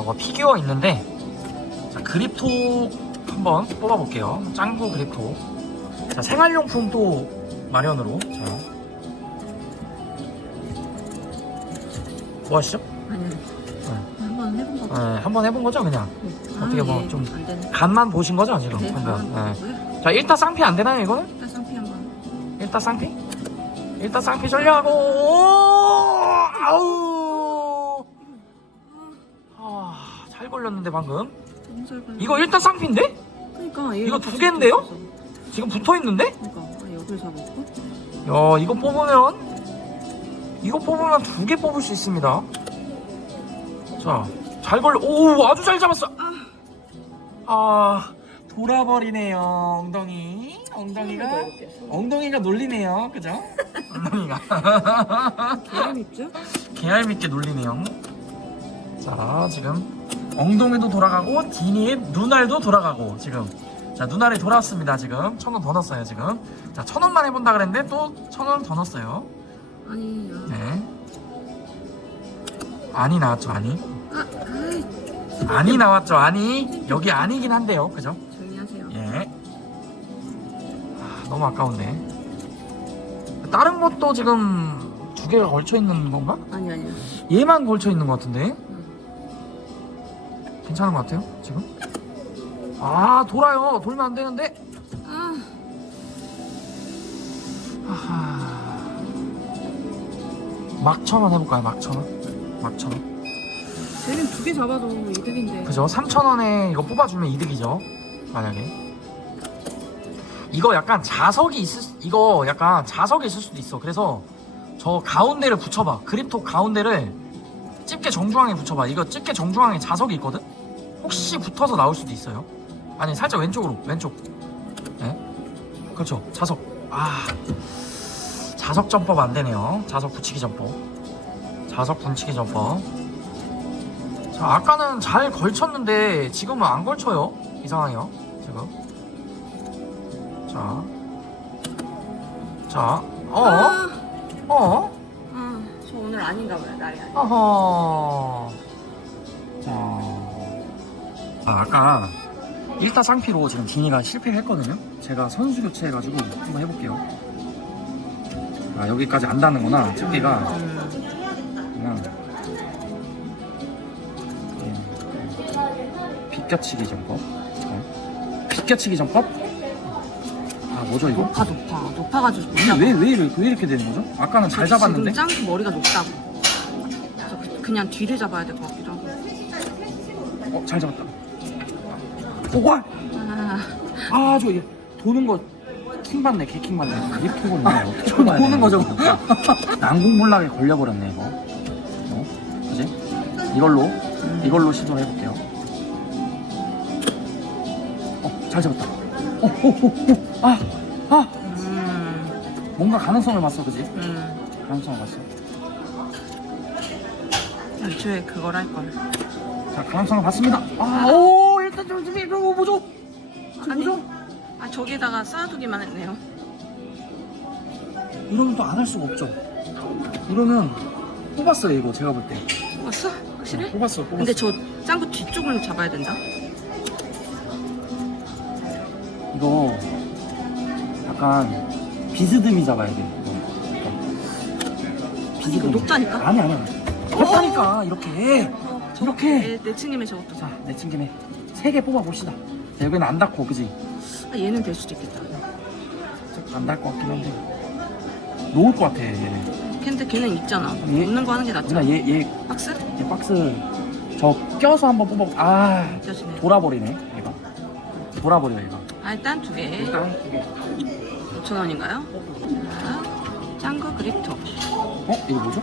저거 피규어 있는데 자 그립톡 한번 뽑아볼게요. 짱구 그립톡 자 생활용품 또 마련으로 자 뭐 하시죠? 아니 한번 해본 거 네, 한번 해본 거죠 그냥? 어떻게 뭐좀 안 되네. 간만 보신 거죠 지금? 네, 방금 아, 네. 네. 자 일타 쌍피 안 되나요 이거는? 일단 상피 한번. 일타 쌍피? 일타 쌍피 전략하고 오! 아우 걸렸는데 방금? 걸려 이거 일타 쌍피인데? 그러니까 이거 두 개인데요? 지금 붙어 있는데? 그러니까 아, 여기를 잡았고. 야 이거 뽑으면 이거 뽑으면 두 개 뽑을 수 있습니다. 자잘 걸려. 오 아주 잘 잡았어. 아. 돌아버리네요 엉덩이. 엉덩이가 엉덩이가 놀리네요 그죠? 엉덩이가. 개름 입죠? 개알밉게 놀리네요. 자 지금 엉덩이도 돌아가고 디니의 눈알도 돌아가고 지금. 자 눈알이 돌아왔습니다 지금. 천 원 더 넣었어요 지금. 자 천 원만 해본다 그랬는데 또 천 원 더 넣었어요. 아니 야. 네. 아니 나왔죠 아니? 아, 아이. 아니 나왔죠 아니? 여기 아니긴 한데요 그죠? 정리하세요. 예. 아, 너무 아까운데. 다른 것도 지금 두 개가 걸쳐 있는 건가? 아니 아니야 얘만 걸쳐 있는 것 같은데 괜찮은 것 같아요 지금? 아 돌아요. 돌면 안 되는데. 아 아하. 막천원 해볼까요 막천원? 막천원? 개름 두개 잡아도 이득인데. 그죠? 3천원에 이거 뽑아주면 이득이죠 만약에. 이거 약간 자석이 있을 수- 이거 약간 자석이 있을 수도 있어. 그래서 저 가운데를 붙여봐. 그립톡 가운데를 집게 정중앙에 붙여봐. 이거 집게 정중앙에 자석이 있거든 혹시 붙어서 나올 수도 있어요 아니 살짝 왼쪽으로 왼쪽 네 그렇죠 자석 아 자석 점법 안 되네요 자석 붙이기 점법 자석 붙이기 점법 자, 아까는 잘 걸쳤는데 지금은 안 걸쳐요. 이상해요. 지금. 자. 자. 어? 아, 어? 아, 저 오늘 아닌가 봐요 날이 아니 어허. 자. 아, 아까 1타 상피로 지금 디니가 실패를 했거든요. 제가 선수 교체해가지고 한번 해볼게요. 아, 여기까지 안 닿는구나. 집게가. 음, 그냥 예. 비껴치기 전법 어? 비껴치기 전법? 아 뭐죠 이거? 높아 높아 높아가지고 못 이게 왜, 왜, 이렇게, 왜 이렇게 되는 거죠? 아까는 잘 잡았는데? 지금 짱구 머리가 높다고 그래서 그- 그냥 뒤를 잡아야 될 것 같기도 하고 어, 잘 잡았다 오와! 아, 아, 저 이거 도는 거 킹 받네, 개킹 받네. 이렇게 보는 거 어떻게 도는 거 저거. 난국몰락에 걸려버렸네, 이거. 어? 그지? 이걸로, 이걸로 시도를 해볼게요. 어, 잘 잡았다. 어, 어, 어, 어, 아, 아! 음, 뭔가 가능성을 봤어, 그지? 음. 가능성을 봤어. 애초에 그걸 할 걸 자, 가능성을 봤습니다. 아, 오, 좀, 좀, 이거 뭐죠? 아니? 아 저기다가 쌓아두기만 했네요 이러면 또 안 할 수가 없죠. 이러면 뽑았어요, 이거 제가 볼 때. 왔어? 확실해? 뽑았어, 뽑았어. 근데 저 짱구 뒤쪽을 잡아야 된다 이거 약간 비스듬히 잡아야 돼. 이거. 아니 이거 높다니까? 아니 아니. 높다니까 이렇게 이렇게. 내, 내친님의 저것도 자, 내친 김에 세 개 뽑아 봅시다. 자, 여기는 안 닿고 그지? 아, 얘는 될 수도 있겠다 안 닿을 것 같긴 한데 놓을 것 같아 얘는. 근데 걔는 있잖아 얘- 없는 거 하는 게 누나 얘 얘 박스? 얘 박스 저 껴서 한번 뽑아. 아 느껴지네 돌아버리네 얘가. 돌아버려 얘가. 아 일단 두 개 일단 이게 5천 원인가요? 자, 짱구 그립톡 어 이거 뭐죠?